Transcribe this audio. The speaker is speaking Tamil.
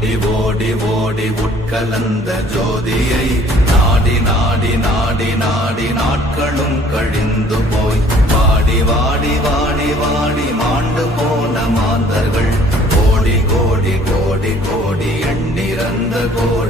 ஓடி ஓடி ஓடி உட்கலந்த ஜோதியை நாடி நாடி நாடி நாடி நாட்களும் கழிந்து போய் வாடி வாடி வாடி வாடி மாண்டு போன மாந்தர்கள் கோடி கோடி கோடி கோடி எண்ணிறந்த கோடி